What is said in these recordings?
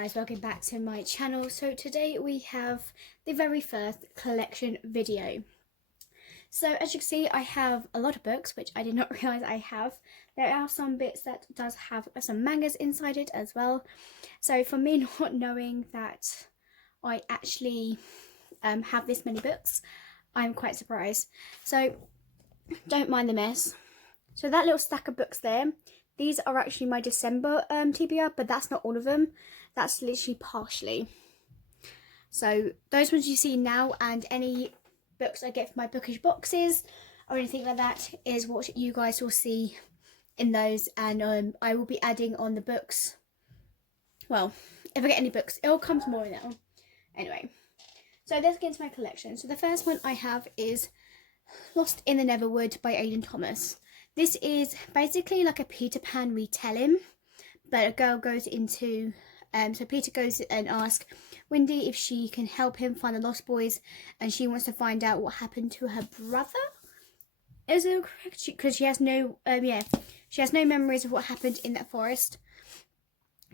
guys, welcome back to my channel. So today we have the very first collection video. So as you can see, I have a lot of books which I did not realise I have. There are some bits that does have some mangas inside it as well. So for me not knowing that I actually have this many books, I'm quite surprised. So don't mind the mess. So that little stack of books there, these are actually my December TBR, but that's not all of them. That's literally partially. So those ones you see now, and any books I get from my bookish boxes or anything like that, is what you guys will see in those. And I will be adding on the books. Well, if I get any books, it all comes more now. Anyway, so let's get into my collection. So the first one I have is Lost in the Neverwood by Aidan Thomas. This is basically like a Peter Pan retelling, but a girl goes into, so Peter goes and asks Wendy if she can help him find the lost boys, and she wants to find out what happened to her brother. Is it correct? Because she has no, she has no memories of what happened in that forest.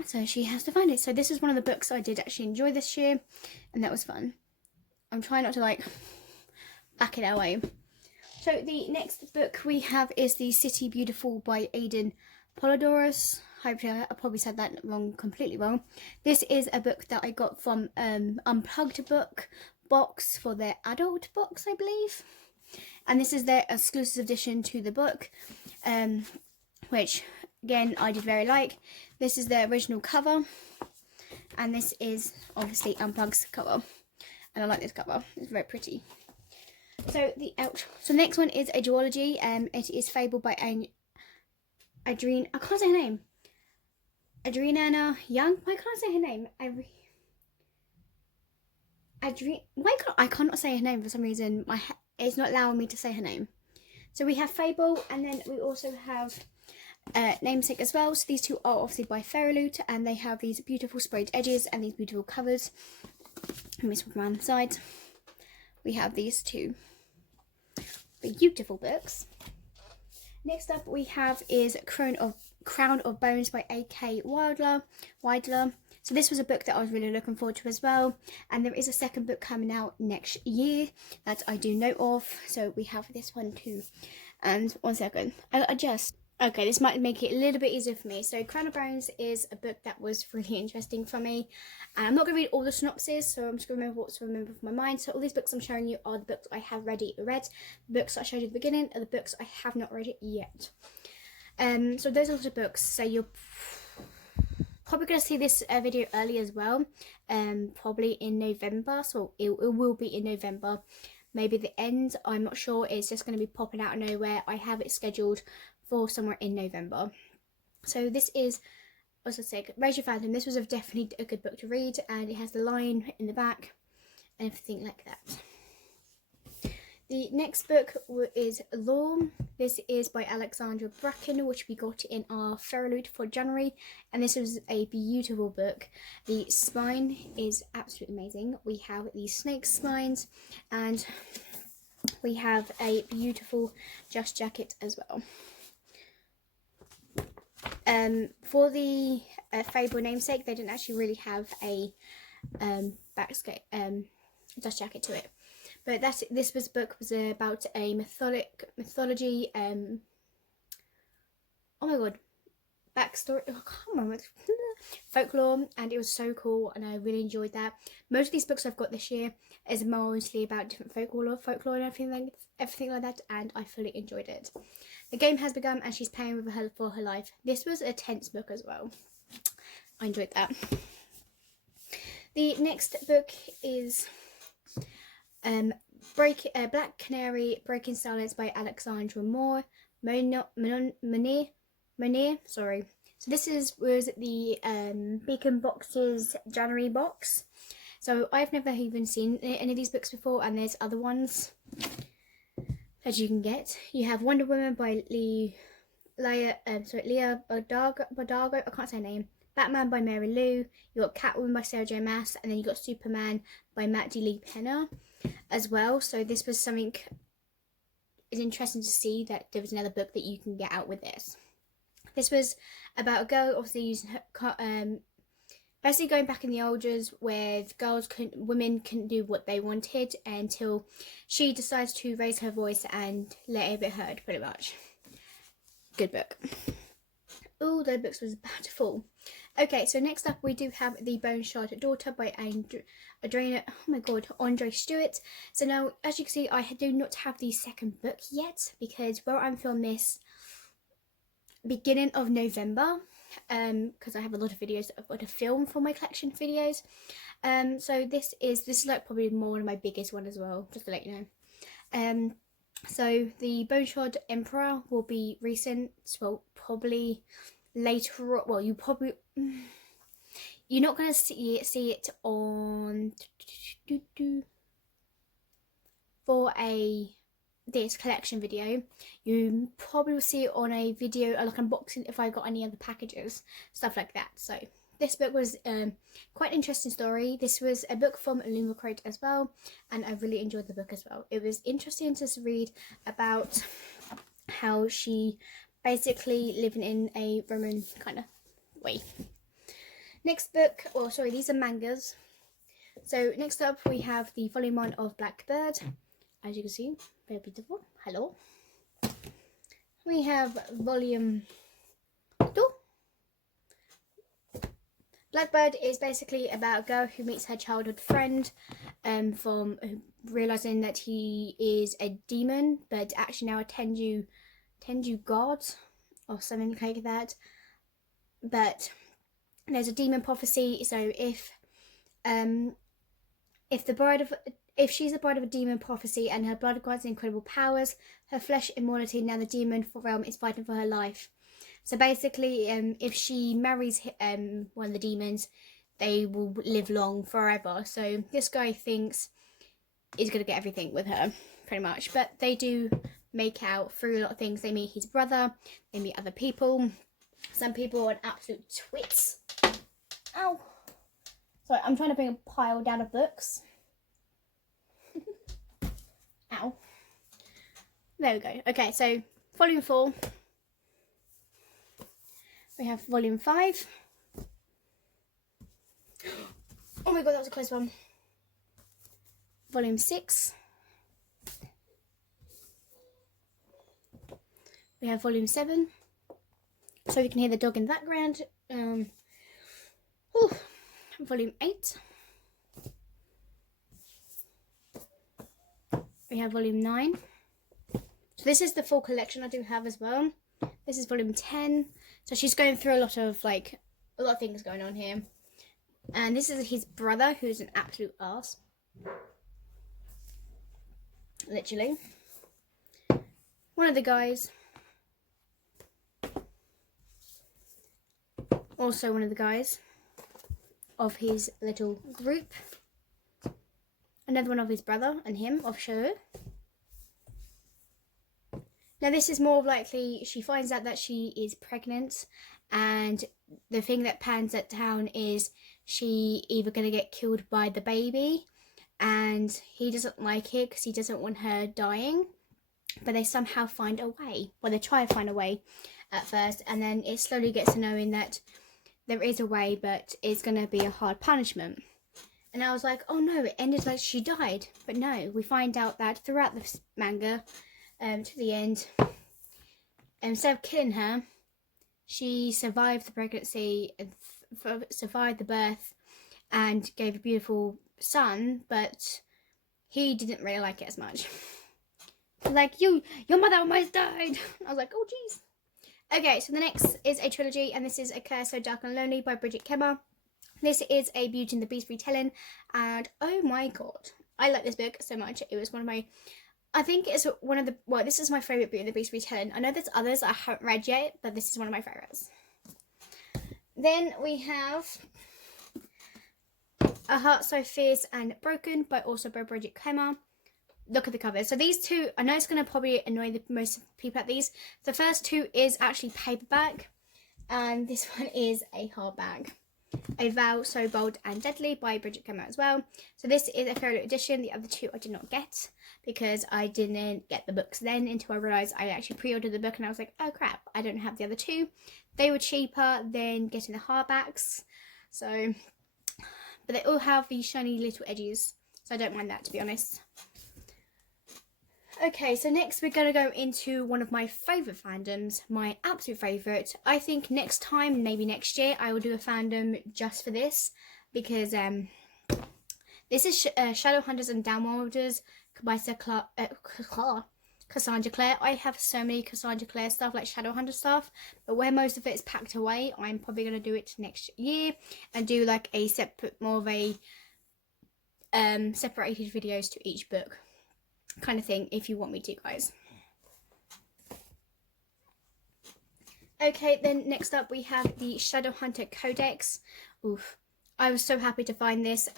So she has to find it. So this is one of the books I did actually enjoy this year, and that was fun. I'm trying not to like back it away. So the next book we have is The City Beautiful by Aidan Polidorus. Hopefully I probably said that wrong, completely wrong. This is a book that I got from Unplugged book box for their adult box, I believe. And this is their exclusive edition to the book, which again I did very like. This is their original cover, and this is obviously Unplugged's cover. And I like this cover, it's very pretty. So the next one is a duology. It is Fable by Adrienne. I can't say her name. Adriana Young. Why can't I say her name? I cannot say her name for some reason. It's not allowing me to say her name. So we have Fable, and then we also have Namesake as well. So these two are obviously by Fairyloot, and they have these beautiful sprayed edges and these beautiful covers. Let me swap around the sides. We have these two beautiful books. Next up we have is Crown of Bones by A.K. Wilder. So this was a book that I was really looking forward to as well, and there is a second book coming out next year that I do know of. So we have this one too. And one second, okay, this might make it a little bit easier for me. So Crown of Bones is a book that was really interesting for me. And I'm not going to read all the synopses, so I'm just going to remember what's remember from my mind. So all these books I'm showing you are the books I have read. The books I showed you at the beginning are the books I have not read it yet. So those are the books. So you're probably going to see this video early as well. Probably in November. So it will be in November. Maybe the end, I'm not sure. It's just going to be popping out of nowhere. I have it scheduled for somewhere in November. So this is, as I said, Raise Your Phantom. This was definitely a good book to read, and it has the line in the back and everything like that. The next book is Law. This is by Alexandra Bracken, which we got in our Fairyloot for January, and this was a beautiful book. The spine is absolutely amazing. We have these snake spines, and we have a beautiful just jacket as well. For the Fable Namesake, they didn't actually really have a dust jacket to it, but this book was about a mythology. Oh my god, backstory. I can't remember. Folklore, and it was so cool, and I really enjoyed that. Most of these books I've got this year is mostly about different folklore and everything like that, and I fully enjoyed it. The game has begun, and she's paying with her for her life. This was a tense book as well. I enjoyed that. The next book is Black Canary Breaking Silence by Alexandra Monet. Sorry. So this was the Beacon Box's January box. So I've never even seen any of these books before, and there's other ones that you can get. You have Wonder Woman by Leah Bardago. I can't say her name. Batman by Mary Lou. You got Catwoman by Sarah J Maas, and then you got Superman by Matt D. Lee Penner as well. So this was something. It's interesting to see that there was another book that you can get out with this. This was about a girl obviously using her basically going back in the old days where women couldn't do what they wanted until she decides to raise her voice and let it be heard, pretty much. Good book. Oh, the books was about to fall. Okay, so next up we do have The Bone Shard Daughter by Andre Stewart. So now, as you can see, I do not have the second book yet because I'm filming this beginning of November, because I have a lot of videos that I've got to film for my collection videos. So this is like probably one of my biggest one as well, just to let you know. So the Bone Shard Emperor will be recent, well probably later. Well, you're not gonna see it on for this collection video. You probably will see it on a video like unboxing if I got any other packages, stuff like that. So this book was quite an interesting story. This was a book from Lumicrate as well, and I really enjoyed the book as well. It was interesting to read about how she basically living in a Roman kind of way. Next book, these are mangas. So next up we have the volume 1 of Blackbird. As you can see, very beautiful. Hello. We have volume 2. Blackbird is basically about a girl who meets her childhood friend from realizing that he is a demon, but actually now a Tenju god or something like that. But there's a demon prophecy, so if she's the bride of a demon prophecy and her blood grants incredible powers, her flesh immortality, now the demon realm is fighting for her life. So basically, if she marries one of the demons, they will live long forever. So this guy thinks he's going to get everything with her, pretty much. But they do make out through a lot of things. They meet his brother, they meet other people. Some people are an absolute twits. Ow! Sorry, I'm trying to bring a pile down of books. Ow. There we go. Okay, so volume 4. We have volume 5. Oh my god, that was a close one. Volume 6. We have volume 7. So you can hear the dog in the background. Volume 8. We have volume 9. So this is the full collection I do have as well. This is volume 10. So she's going through a lot of things going on here. And this is his brother, who's an absolute arse. Literally. One of the guys. Also one of the guys of his little group. Another one of his brother and him, of sure. Now this is more likely, she finds out that she is pregnant, and the thing that pans at town is she either going to get killed by the baby, and he doesn't like it because he doesn't want her dying, but they somehow find a way. Well, they try to find a way at first, and then it slowly gets to knowing that there is a way, but it's going to be a hard punishment. And I was like, oh no, it ended like she died. But no, we find out that throughout the manga, to the end, instead of killing her, she survived the pregnancy, and survived the birth, and gave a beautiful son, but he didn't really like it as much. Like, your mother almost died. I was like, oh jeez. Okay, so the next is a trilogy, and this is A Curse So Dark and Lonely by Bridget Kemmer. This is a Beauty and the Beast retelling, and oh my god, I like this book so much. It was one of my, I think it's one of the, well, this is my favourite Beauty and the Beast retelling. I know there's others I haven't read yet, but this is one of my favourites. Then we have A Heart So Fierce and Broken by Bridget Kemmer. Look at the covers. So these two, I know it's going to probably annoy the most people at these. The first two is actually paperback, and this one is a hardback. A Vow So Bold and Deadly by Bridget Kemmer as well. So this is a fairly edition. The other two I did not get because I didn't get the books then until I realised I actually pre-ordered the book, and I was like, oh crap, I don't have the other two. They were cheaper than getting the hardbacks. So but they all have these shiny little edges, so I don't mind that, to be honest. Okay, so next we're going to go into one of my favourite fandoms, my absolute favourite. I think next time, maybe next year, I will do a fandom just for this, because this is Shadowhunters and Downworlders by Cassandra Clare. I have so many Cassandra Clare stuff, like Shadowhunter stuff, but where most of it is packed away, I'm probably going to do it next year and do like a separate, more of a separated videos to each book kind of thing, if you want me to, guys. Okay, then next up we have the Shadowhunter Codex. Oof, I was so happy to find this.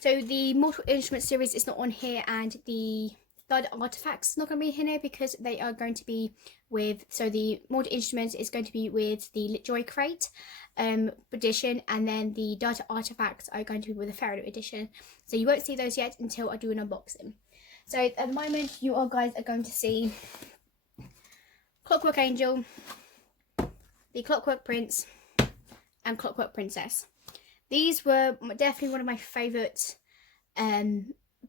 So the Mortal Instruments series is not on here, and the Blood Artifacts is not going to be in here because they are going to be with, so the Mortal Instruments is going to be with the Litjoy Crate edition, and then the Data Artifacts are going to be with the Pharaoh edition. So you won't see those yet until I do an unboxing. So at the moment, you all guys are going to see Clockwork Angel, the Clockwork Prince, and Clockwork Princess. These were definitely one of my favourite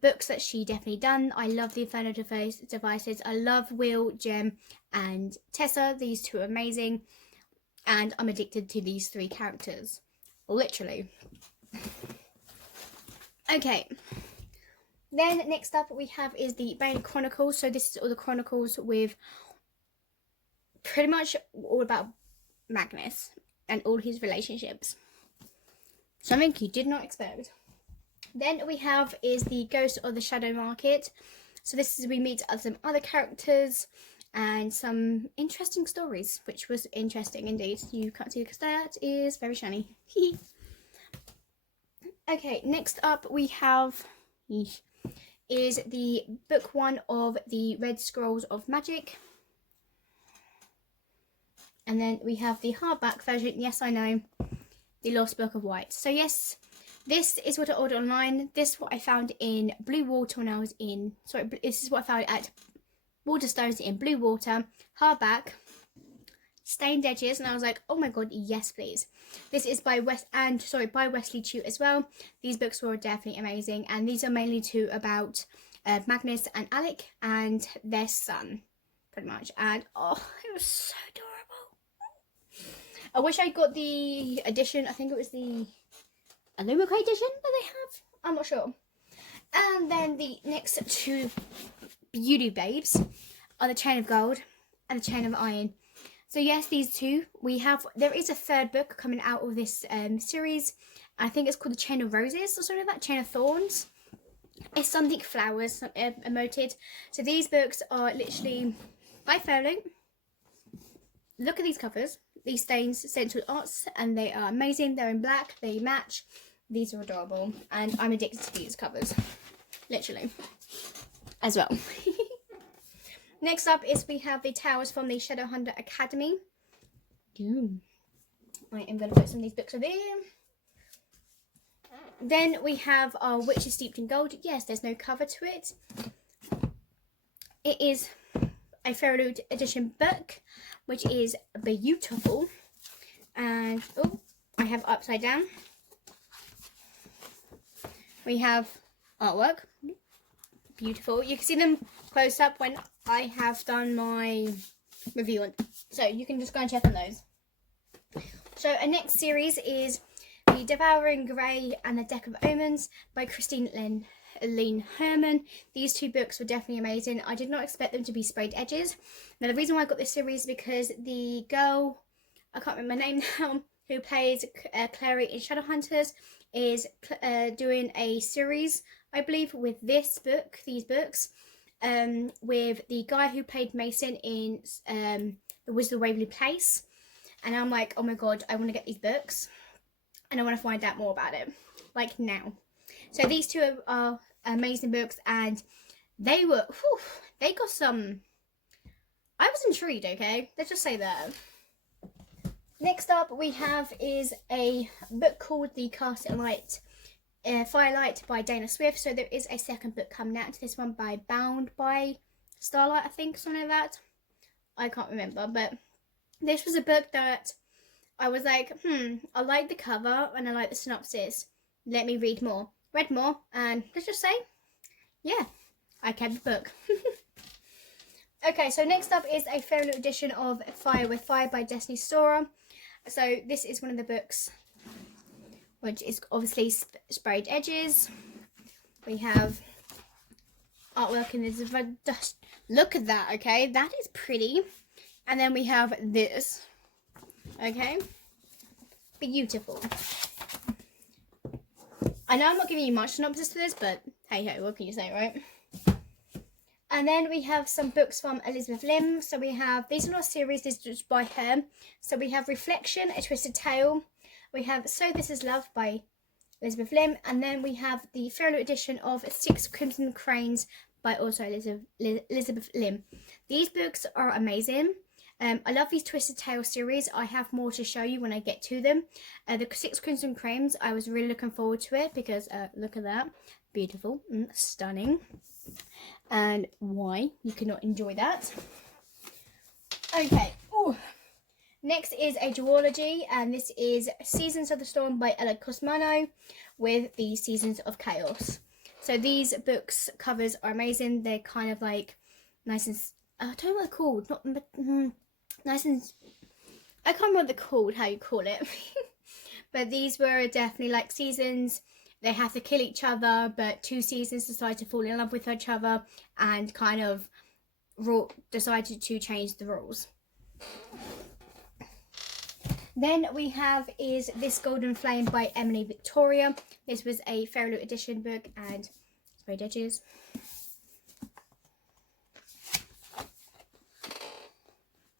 books that she definitely done. I love the Inferno Devices. I love Will, Jem, and Tessa. These two are amazing. And I'm addicted to these three characters. Literally. Okay. Then next up we have is the Bane Chronicles. So this is all the chronicles with pretty much all about Magnus and all his relationships. Something you did not expect. Then we have is the Ghost of the Shadow Market. So this is we meet some other characters and some interesting stories, which was interesting indeed. You can't see because that is very shiny. Okay, next up we have is the book 1 of the Red Scrolls of Magic. And then we have the hardback version, yes I know, the Lost Book of White. So yes, this is what I ordered online. This is what I found in Blue Water when I was in, this is what I found at Waterstones in Blue Water, hardback, stained edges, and I was like, oh my god, yes please. This is by by Wesley Chu as well. These books were definitely amazing, and these are mainly about Magnus and Alec and their son, pretty much. And oh, it was so adorable. I wish I got the edition. I think it was the Illumicrate edition that they have. I'm not sure. And then the next two beauty babes are the Chain of Gold and the Chain of Iron. So yes, these two, there is a third book coming out of this series. I think it's called the Chain of Roses or something like that, Chain of Thorns. It's something flowers emoted. So these books are literally by Furlough. Look at these covers, these stains, Central Arts, and they are amazing. They're in black, they match. These are adorable, and I'm addicted to these covers, literally, as well. Next up is we have the towers from the Shadowhunter Academy. I am going to put some of these books over here. Then we have our Witches Steeped in Gold. Yes, there's no cover to it. It is a Pharaoh edition book, which is beautiful. And, oh, I have upside down. We have artwork. Beautiful. You can see them close up when I have done my review on, so you can just go and check on those. So our next series is The Devouring Grey and the Deck of Omens by Christine Lynn Herman. These two books were definitely amazing. I did not expect them to be sprayed edges. Now the reason why I got this series is because the girl, I can't remember her name now, who plays Clary in Shadowhunters is doing a series, I believe, with these books, with the guy who played Mason in The Wizard of Waverly Place. And I'm like, oh my god, I want to get these books and I want to find out more about it, like now. So these two are amazing books, and they were, they got some, I was intrigued, okay? Let's just say that. Next up we have is a book called The Cast Light Firelight by Dana Swift. So there is a second book coming out to this one by Bound by Starlight, I think, something like that. I can't remember, but this was a book that I was like, I like the cover and I like the synopsis, let me read more. Read more, and let's just say, yeah, I kept the book. Okay, so next up is a fair little edition of Fire with Fire by Destiny Storer. So this is one of the books which is obviously sprayed edges. We have artwork in this. Just look at that, okay? That is pretty. And then we have this, okay? Beautiful. I know I'm not giving you much synopsis to this, but hey ho, what can you say, right? And then we have some books from Elizabeth Lim. So we have, these are not series, these are just by her. So we have Reflection, A Twisted Tale. We have So This Is Love by Elizabeth Lim. And then we have the Fairlight edition of Six Crimson Cranes by also Elizabeth Lim. These books are amazing. I love these Twisted Tale series. I have more to show you when I get to them. The Six Crimson Cranes, I was really looking forward to it because look at that. Beautiful, stunning. And why you cannot enjoy that. Okay. Ooh. Next is a duology, and this is Seasons of the Storm by Ella Cosmano with the Seasons of Chaos. So these books covers are amazing. They're kind of like nice and I don't know what they're called. Not nice and I can't remember what they're called. How you call it? But these were definitely like seasons. They have to kill each other, but two seasons decide to fall in love with each other and kind of decided to change the rules. Then we have is This Golden Flame by Emily Victoria. This was a Fairlight edition book and sprayed edges.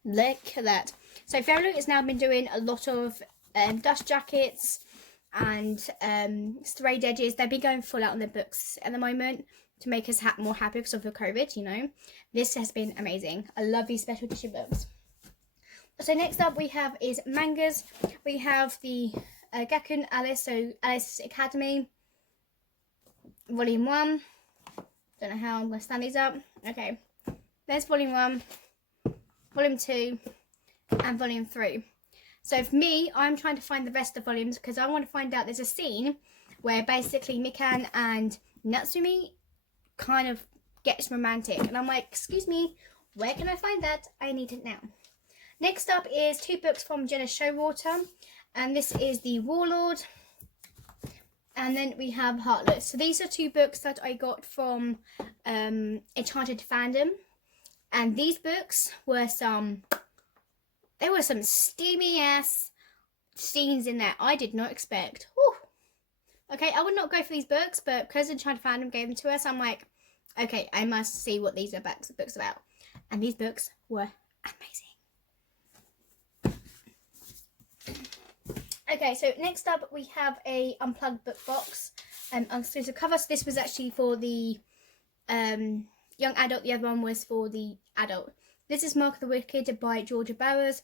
Look at that. So Fairlight has now been doing a lot of dust jackets and sprayed edges. They've been going full out on their books at the moment to make us more happy because of the COVID, you know. This has been amazing. I love these special edition books. So next up we have is Mangas. We have the Gakuen Alice, so Alice Academy, Volume 1. Don't know how I'm going to stand these up. Okay, there's Volume 1, Volume 2, and Volume 3. So for me, I'm trying to find the rest of the volumes because I want to find out there's a scene where basically Mikan and Natsumi kind of gets romantic. And I'm like, excuse me, where can I find that? I need it now. Next up is two books from Jenna Showalter, and this is The Warlord, and then we have Heartless. So these are two books that I got from Enchanted Fandom, and these books were some steamy ass scenes in there I did not expect. Whew. Okay, I would not go for these books, but because Enchanted Fandom gave them to us, I'm like, okay, I must see what these are books about, and these books were amazing. Okay, so next up we have a unplugged book box, exclusive cover. So this was actually for the young adult. The other one was for the adult. This is Mark of the Wicked by Georgia Bowers.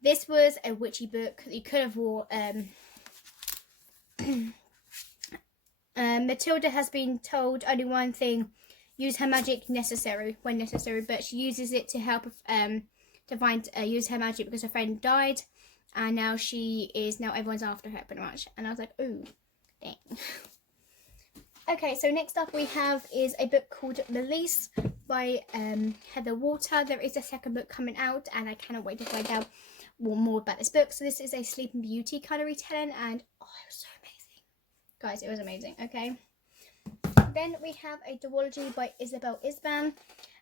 This was a witchy book that you could have wore. Matilda has been told only one thing: use her magic when necessary. But she uses it to help use her magic because her friend died. And now everyone's after her pretty much. And I was like, ooh, dang. Okay, so next up we have is a book called Release by Heather Walter. There is a second book coming out and I cannot wait to find out more about this book. So this is a Sleeping Beauty kind of retelling and oh, it was so amazing. Guys, it was amazing, okay. Then we have a duology by Isabel Isban.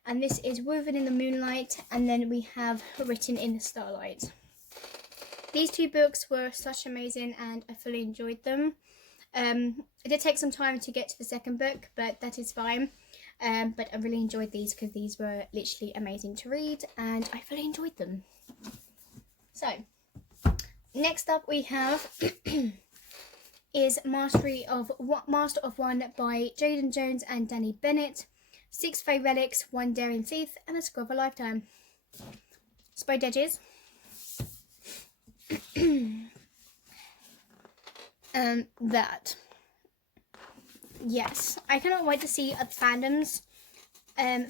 And this is Woven in the Moonlight. And then we have Written in the Starlight. These two books were such amazing and I fully enjoyed them. It did take some time to get to the second book, but that is fine. But I really enjoyed these because these were literally amazing to read and I fully enjoyed them. So, next up we have is Master of One by Jaden Jones and Danny Bennett. 6 Fey Relics, 1 Daring Thief, and a Scroll of a Lifetime. Sprayed edges. That. Yes, I cannot wait to see other fandoms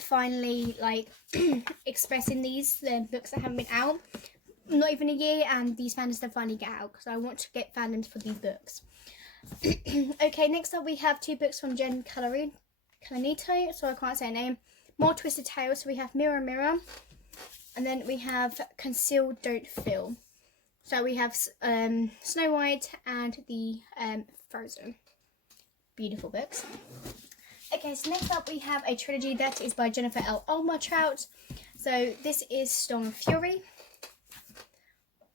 finally like expressing these books that haven't been out. Not even a year, and these fandoms that finally get out because I want to get fandoms for these books. Okay, next up we have 2 books from Jen Calanito, so I can't say her name. More Twisted Tales, so we have Mirror Mirror, and then we have Conceal Don't Feel. So we have Snow White and the Frozen. Beautiful books. Okay, so next up we have a trilogy that is by Jennifer L. Olmartrout. So this is Storm and Fury,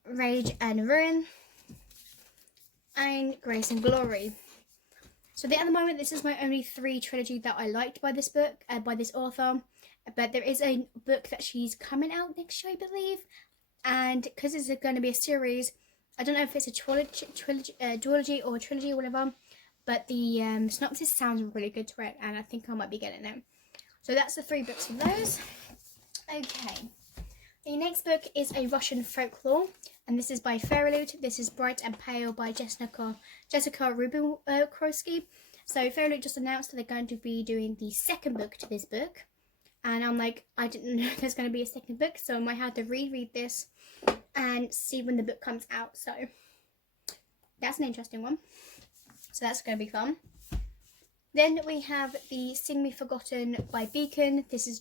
Rage and Ruin, and Grace and Glory. So at the moment, this is my only 3 trilogy that I liked by this book, by this author. But there is a book that she's coming out next year, I believe. And because it's going to be a series, I don't know if it's a duology or trilogy or whatever. But the synopsis sounds really good to it, and I think I might be getting it. So that's the 3 books from those. Okay. The next book is a Russian folklore, and this is by Fairyloot. This is Bright and Pale by Jessica Rubin-Krosky. So Fairyloot just announced that they're going to be doing the 2nd book to this book, and I'm like, I didn't know there's going to be a 2nd book, so I might have to reread this and see when the book comes out. So that's an interesting one. So that's going to be fun. Then we have the Sing Me Forgotten by Beacon. This is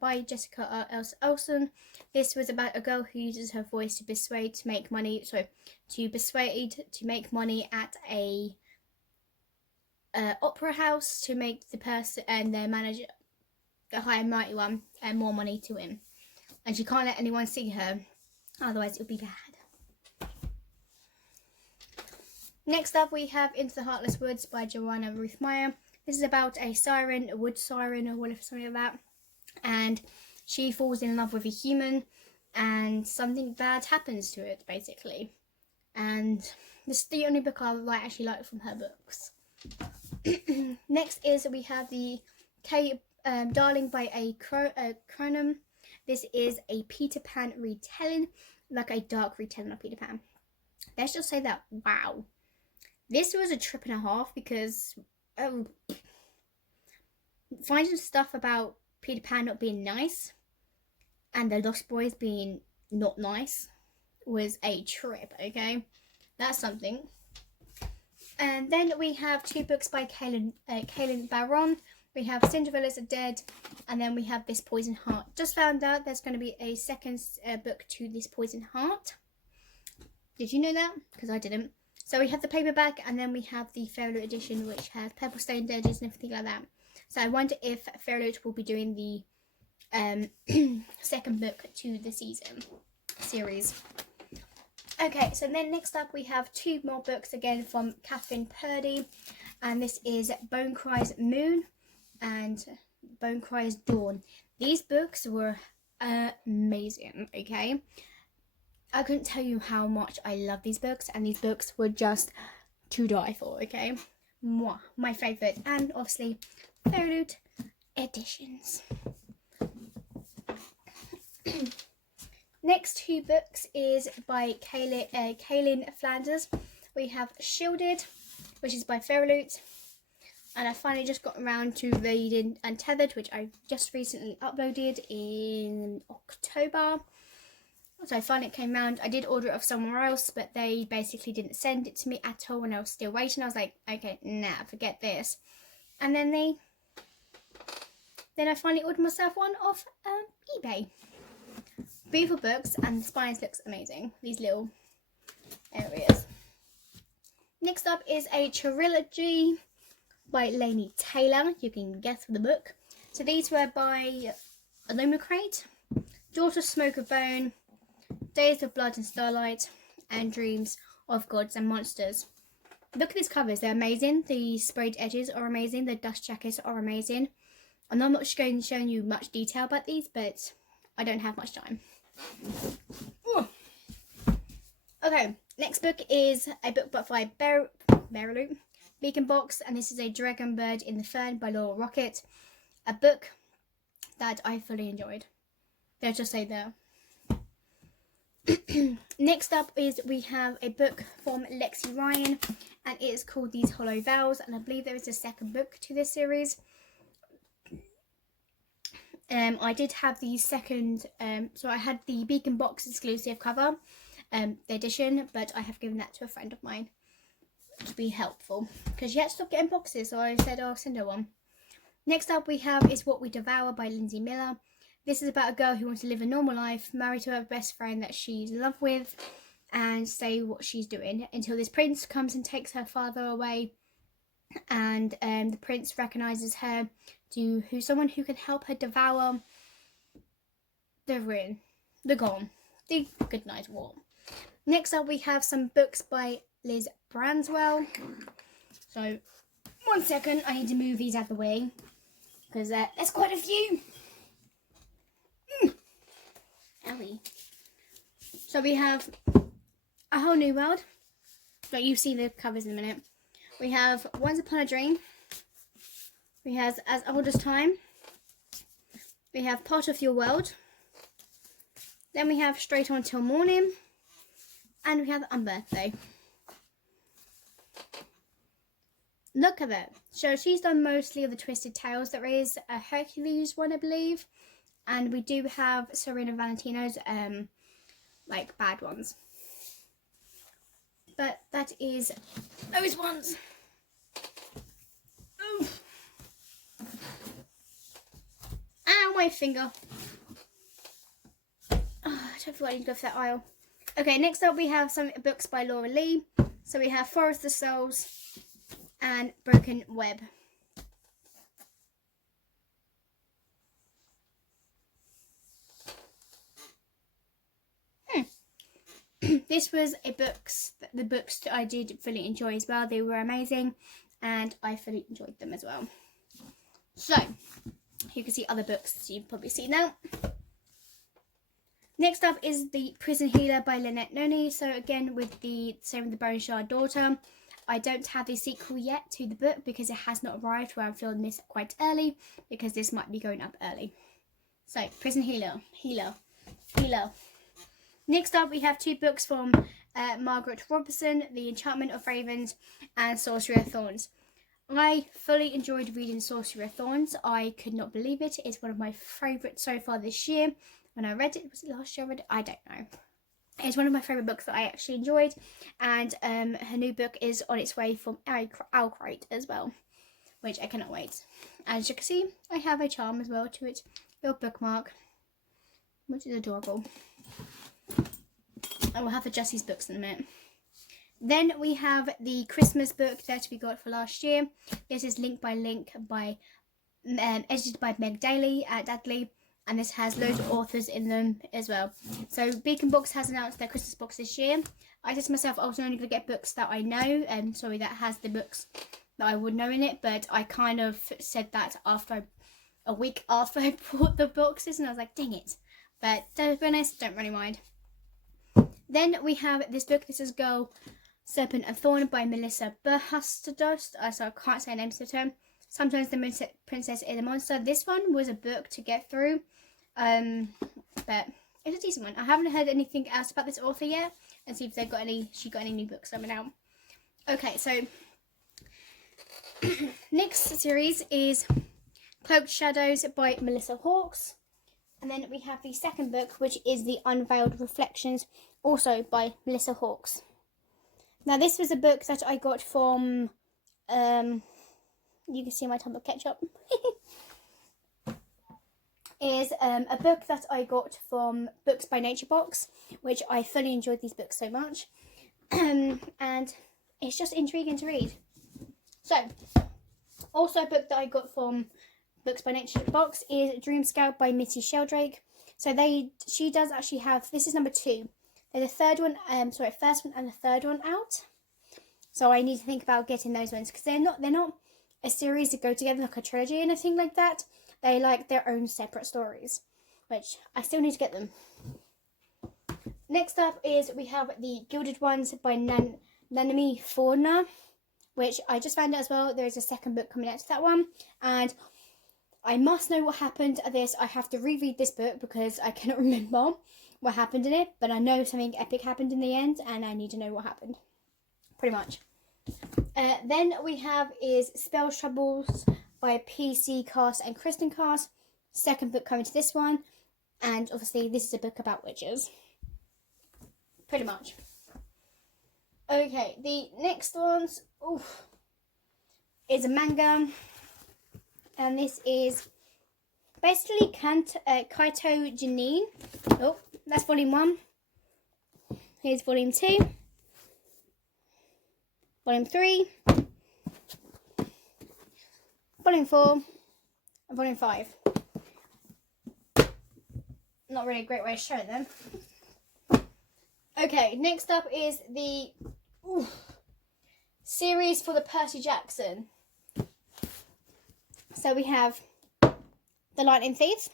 by Jessica Elson. This was about a girl who uses her voice to persuade to make money at a opera house to make the person and their manager, the high and mighty one, and more money to win. And she can't let anyone see her, otherwise it'll be bad. Next up we have Into the Heartless Woods by Joanna Ruth Meyer. This is about a siren, a wood siren or whatever, something like that. And she falls in love with a human and something bad happens to it, basically. And this is the only book I actually like from her books. Next is we have the Darling by a Cronum. This is a Peter Pan retelling, like a dark retelling of Peter Pan. Let's just say that, wow. This was a trip and a half because finding stuff about Peter Pan not being nice and the Lost Boys being not nice was a trip, okay? That's something. And then we have 2 books by Kaylin Barron. We have Cinderella's Dead, and then we have This Poison Heart. Just found out there's going to be a 2nd book to This Poison Heart. Did you know that? Because I didn't. So we have the paperback, and then we have the Fairyloot edition, which has purple stained edges and everything like that. So I wonder if Fairyloot will be doing the 2nd book to the series. Okay, so then next up we have 2 more books again from Catherine Purdy, and this is Bone Cries Moon and Bone Cries Dawn. These books were amazing, okay? I couldn't tell you how much I love these books, and these books were just to die for, okay? Mwah, my favourite, and obviously Fairyloot editions. Next 2 books is by Kaylin Flanders. We have Shielded, which is by Fairyloot, and I finally just got around to reading Untethered, which I just recently uploaded in October. So finally it came round. I did order it off somewhere else, but they basically didn't send it to me at all, and I was still waiting. I was like, okay, nah, forget this. And then I finally ordered myself one off eBay. Beautiful books, and the spines looks amazing. These little areas. Next up is a trilogy by Laini Taylor. You can guess the book. So these were by Alumacrate, Daughter Smoke of Bone, Days of Blood and Starlight, and Dreams of Gods and Monsters. Look at these covers, they're amazing. The sprayed edges are amazing, the dust jackets are amazing. I'm not going to show you much detail about these, but I don't have much time. Ooh. Okay, next book is a book by Fairyloot, Beacon Box, and this is A Dragon Bird in the Fern by Laura Rocket. A book that I fully enjoyed. Let's just say there. Next up is we have a book from Lexi Ryan, and it is called These Hollow Vows, and I believe there is a 2nd book to this series. I did have the 2nd, so I had the Beacon Box exclusive cover, the edition, but I have given that to a friend of mine. to be helpful, because she had to stop getting boxes, so I said I'll send her one. Next up we have is What We Devour by Lindsay Miller. This is about a girl who wants to live a normal life, married to her best friend that she's in love with, and say what she's doing until this prince comes and takes her father away, and the prince recognises her to someone who can help her devour the good night war. Next up we have some books by Liz Branswell. So 1 second, I need to move these out of the way because there's quite a few. Owie. So we have A Whole New World. So you see the covers in a minute. We have Once Upon a Dream. We have As Old as Time. We have Part of Your World. Then we have Straight On Till Morning. And we have Unbirthday. Look at that. So she's done mostly of the Twisted Tales. There is a Hercules one, I believe. And we do have Serena Valentino's like bad ones. But that is those ones. Ooh. Ow, my finger. Oh, I don't feel like I need to go for that aisle. Okay, next up we have some books by Laura Lee. So we have Forest of Souls and Broken Web. This was the books I did fully enjoy as well. They were amazing and I fully enjoyed them as well. So, you can see other books you've probably seen now. Next up is The Prison Healer by Lynette Noni. So again, with the same with the Bone Shard Daughter. I don't have the sequel yet to the book because it has not arrived, where I'm filming this quite early because this might be going up early. So, Prison Healer. Next up, we have two books from Margaret Robertson, The Enchantment of Ravens and Sorcery of Thorns. I fully enjoyed reading Sorcery of Thorns. I could not believe it. It's one of my favourites so far this year. When I read it, was it last year I read it? I don't know. It's one of my favourite books that I actually enjoyed. And her new book is on its way from Owlcrate as well, which I cannot wait. As you can see, I have a charm as well to it. Little bookmark, which is adorable. I will have the Jessie's books in a minute. Then we have the Christmas book that we got for last year. This is Link by Link by edited by Meg Daly at Dudley, and this has loads of authors in them as well. So Beacon Books has announced their Christmas box this year. I said to myself I was only going to get books that I know, that has the books that I would know in it, but I kind of said that a week after I bought the boxes, and I was like, dang it. But to be honest, don't really mind. Then we have this book. This is Girl, Serpent and Thorn by Melissa Berhustadust. So I can't say her name to the term. Sometimes the Princess is a Monster. This one was a book to get through, but it's a decent one. I haven't heard anything else about this author yet, and see if she got any new books coming out. Okay, so next series is Cloaked Shadows by Melissa Hawkes. And then we have the second book, which is The Unveiled Reflections, also by Melissa Hawkes. Now, this was a book that I got from, you can see my tub of ketchup, is a book that I got from Books by Nature Box, which I fully enjoyed these books so much. And it's just intriguing to read. So, also a book that I got from Books by Nature Box is Dream Scout by Mitty Sheldrake. So she does actually have, this is number 2. There's a third one, first one and the third one out. So I need to think about getting those ones because they're not a series that go together like a trilogy or anything like that. They like their own separate stories, which I still need to get them. Next up is we have the Gilded Ones by Nanami Forna, which I just found out as well. There is a second book coming out to that one, and I must know what happened at this. I have to reread this book because I cannot remember what happened in it, but I know something epic happened in the end, and I need to know what happened. Pretty much. Then we have is Spell Troubles by PC Cast and Kristen Cast. Second book coming to this one, and obviously this is a book about witches. Pretty much. Okay, the next ones is a manga, and this is basically Kaito Janine. Oh, that's volume 1. Here's volume 2, volume 3, volume 4, and volume 5. Not really a great way of showing them. Okay, next up is the series for the Percy Jackson. So we have The Lightning Thieves,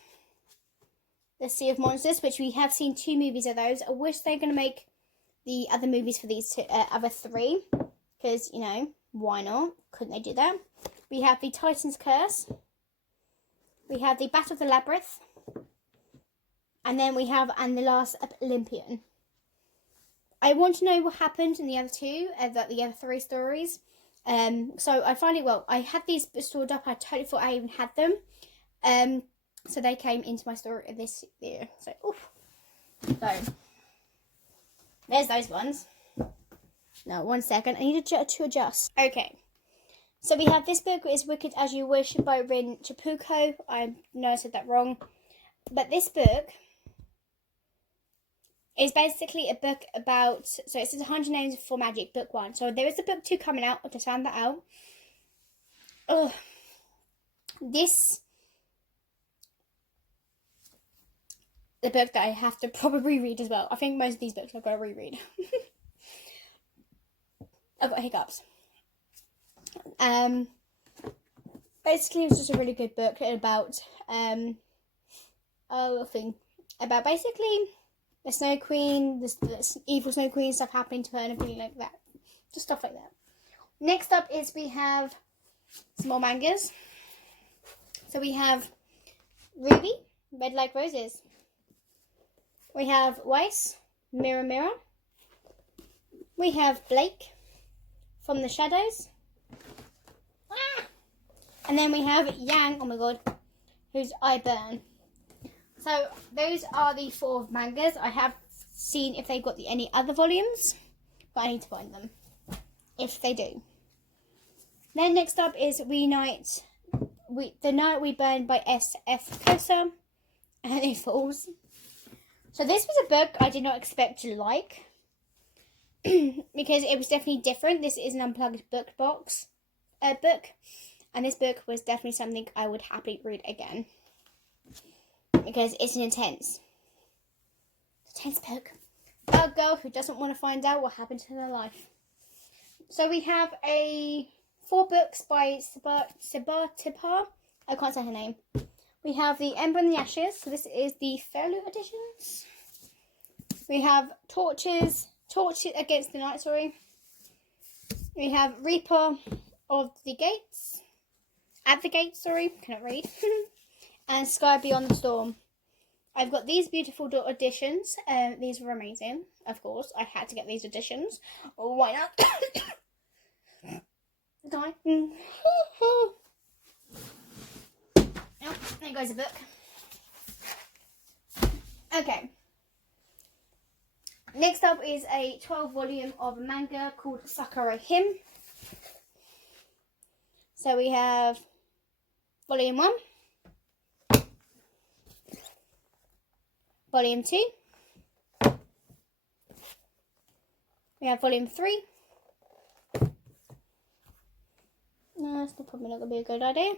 The Sea of Monsters, which we have seen 2 movies of those. I wish they're going to make the other movies for these other 3, because, you know, why not? Couldn't they do that? We have The Titan's Curse. We have The Battle of the Labyrinth. And then we have And the Last Olympian. I want to know what happened in the other 2, the other 3 stories. So I finally, I had these stored up. I totally thought I even had them. So they came into my store this year. So there's those ones. No, 1 second. I need to adjust. Okay. So we have this book is Wicked As You Wish by Rin Chapuko. I know I said that wrong. But this book is basically a book about, so it says 100 Names for Magic, book 1. So there is a book 2 coming out. I just found that out. The book that I have to probably read as well. I think most of these books I've got to reread. I've got hiccups. Basically it was just a really good book about about basically the Snow Queen, this evil Snow Queen, stuff happening to her and everything like that. Just stuff like that. Next up is we have some more mangas. So we have Ruby, Red Like Roses. We have Weiss, Mirror Mirror. We have Blake, From the Shadows. And then we have Yang, oh my god, who's I Burn. So those are the 4 mangas. I have seen if they've got any other volumes, but I need to find them, if they do. Then next up is The Night We Burn by S.F. Kosa, and It Falls. So this was a book I did not expect to like, because it was definitely different. This is an unplugged book, and this book was definitely something I would happily read again, because it's an intense book about a girl who doesn't want to find out what happened to her life. So we have 4 books by Sabatipa. I can't say her name. We have The Ember and the Ashes. So this is the Fairloot editions. We have Torches Against the Night, sorry. We have Reaper of the Gates. At the Gates, sorry. Cannot read. And Sky Beyond the Storm. I've got these beautiful editions. These were amazing, of course. I had to get these editions. Why not? Die. Oh, there goes a book. Okay. Next up is a 12 volume of a manga called Sakura Hymn. So we have volume 1, volume 2, we have volume 3. No, that's probably not going to be a good idea.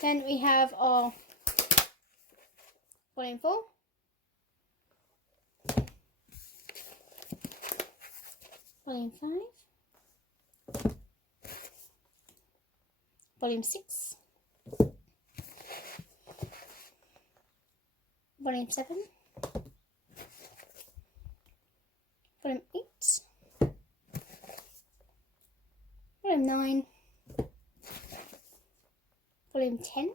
Then we have our volume 4. Volume 5. Volume 6. Volume 7. Volume 8. Volume 9. Volume 10.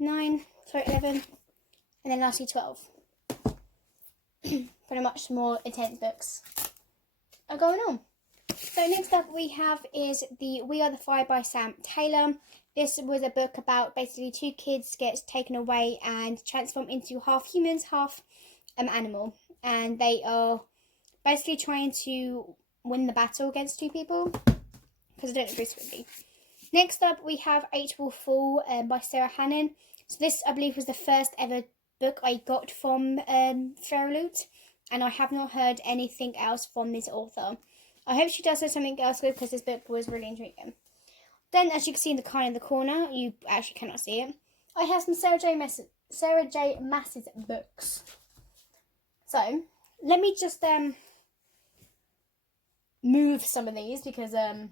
11. And then lastly 12. Pretty much more intense books are going on. So next up we have is the We Are the Fire by Sam Taylor. This was a book about basically 2 kids get taken away and transformed into half humans, half animal. And they are basically trying to win the battle against two people, because I don't agree with me. Next up, we have Eight Will Fall by Sarah Hannon. So this, I believe, was the first ever book I got from Fairy Loot, and I have not heard anything else from this author. I hope she does have something else good, because this book was really intriguing. Then, as you can see in the kind in the corner, you actually cannot see it, I have some Sarah J. Maas's books. So, let me just move some of these, because I'm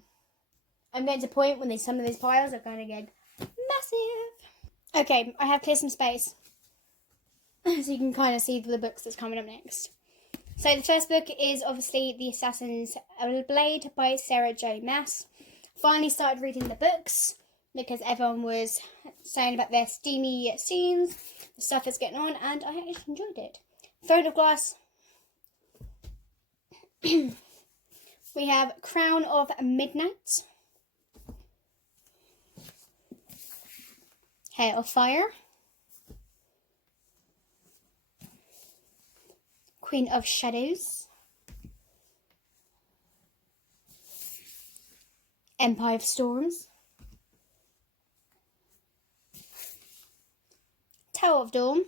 getting to a point when some of these piles are going to get massive. Okay, I have cleared some space, so you can kind of see the books that's coming up next. So the first book is obviously The Assassin's Blade by Sarah J. Maas. Finally started reading the books, because everyone was saying about their steamy scenes, the stuff that's getting on, and I actually enjoyed it. Throne of Glass. We have Crown of Midnight. Hair of Fire. Queen of Shadows. Empire of Storms. Tower of Dawn.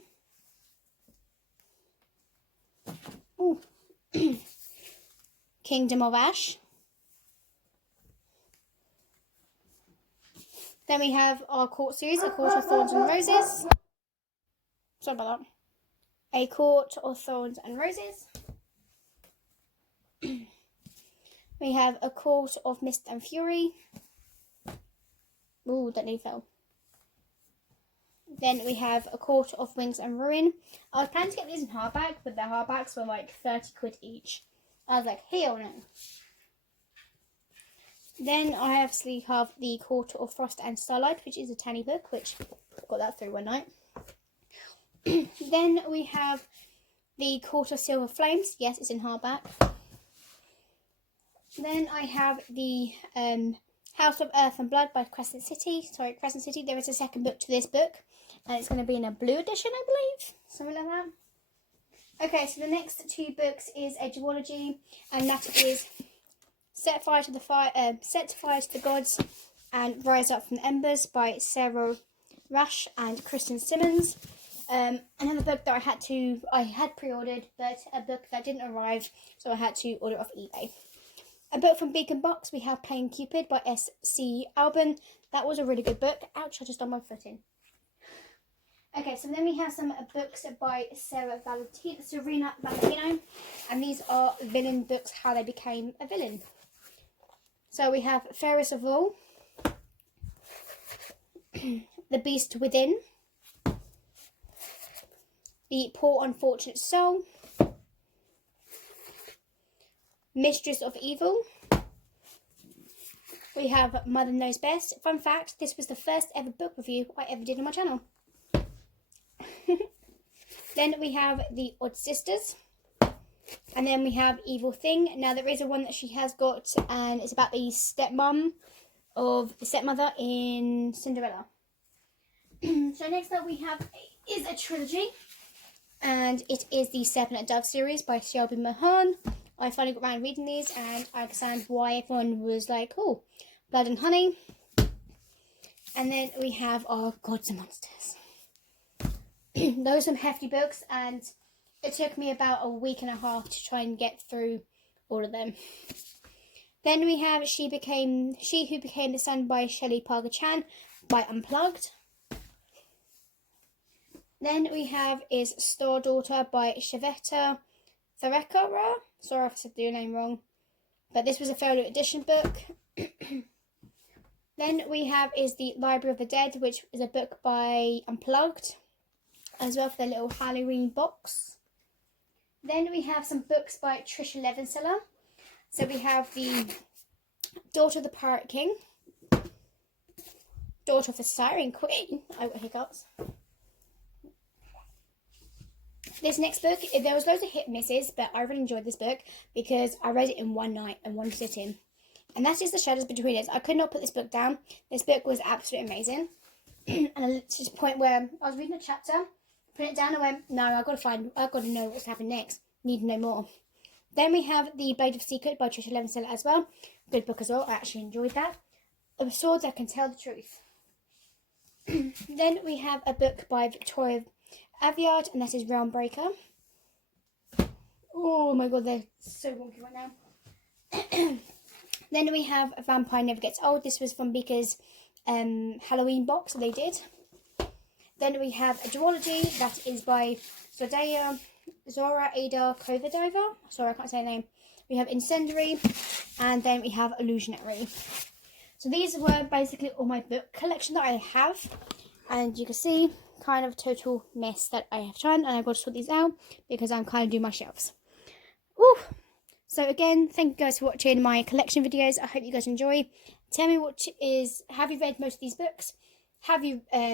Ooh. Kingdom of Ash. Then we have our Court series, A Court of Thorns and Roses. Sorry about that. A Court of Thorns and Roses. We have A Court of Mist and Fury. Ooh, that nearly fell. Then we have A Court of Wings and Ruin. I was planning to get these in hardback, but the hardbacks were like 30 quid each. I was like, hell no. Then I obviously have The Court of Frost and Starlight, which is a tiny book, which I got that through one night. Then we have The Court of Silver Flames. Yes, it's in hardback. Then I have the House of Earth and Blood by Crescent City. There is a second book to this book, and it's going to be in a blue edition, I believe. Something like that. Okay, so the next two books is a duology, and that is Set Fire to the Gods and Rise Up from the Embers by Sarah Rush and Kristen Simmons. Another book that I had pre-ordered, but a book that didn't arrive, so I had to order it off eBay. A book from Beacon Box, we have Playing Cupid by S.C. Alban. That was a really good book. Ouch, I just done my foot in. Okay, so then we have some books by Serena Valentino, and these are villain books, how they became a villain. So we have Fairest of All, The Beast Within, The Poor Unfortunate Soul, Mistress of Evil. We have Mother Knows Best. Fun fact, this was the first ever book review I ever did on my channel. Then we have The Odd Sisters. And then we have Evil Thing. Now there is a one that she has got, and it's about the stepmom of the stepmother in Cinderella. So next up we have is a trilogy, and it is the Serpent and Dove series by Shelby Mahan. I finally got around reading these, and I understand why everyone was like, oh, Blood and Honey. And then we have our Gods and Monsters. Those are some hefty books, and it took me about a week and a half to try and get through all of them. Then we have She Who Became the Sun by Shelley Parker Chan by Unplugged. Then we have is Star Daughter by Shavetta Tharekara. Sorry if I said your name wrong, but this was a Fairly edition book. Then we have is The Library of the Dead, which is a book by Unplugged, as well for their little Halloween box. Then we have some books by Trisha Levenseller. So we have the Daughter of the Pirate King, Daughter of the Siren Queen. I got hiccups. This next book, there was loads of hit misses, but I really enjoyed this book because I read it in one night and one sitting. And that's just The Shadows Between Us. I could not put this book down. This book was absolutely amazing. And to the point where I was reading a chapter, put it down, and went, no, I've got to know what's happened next. Need to know more. Then we have The Blade of Secret by Trisha Levenson as well. Good book as well. I actually enjoyed that. A Sword That Can Tell the Truth. Then we have a book by Victoria Aveyard, and that is Realm Breaker. Oh my god, they're so wonky right now. Then we have A Vampire Never Gets Old. This was from Beaker's Halloween box they did. Then we have a duology that is by Zora Ada Kovadiva. Sorry, I can't say the name. We have Incendiary, and then we have Illusionary. So these were basically all my book collection that I have, and you can see kind of total mess that I have done, and I've got to sort these out because I'm kind of doing my shelves. Ooh. So again, thank you guys for watching my collection videos. I hope you guys enjoy. Tell me have you read most of these books? Have you have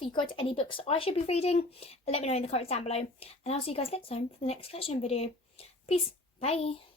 you got any books that I should be reading? Let me know in the comments down below. And I'll see you guys next time for the next collection video. Peace. Bye.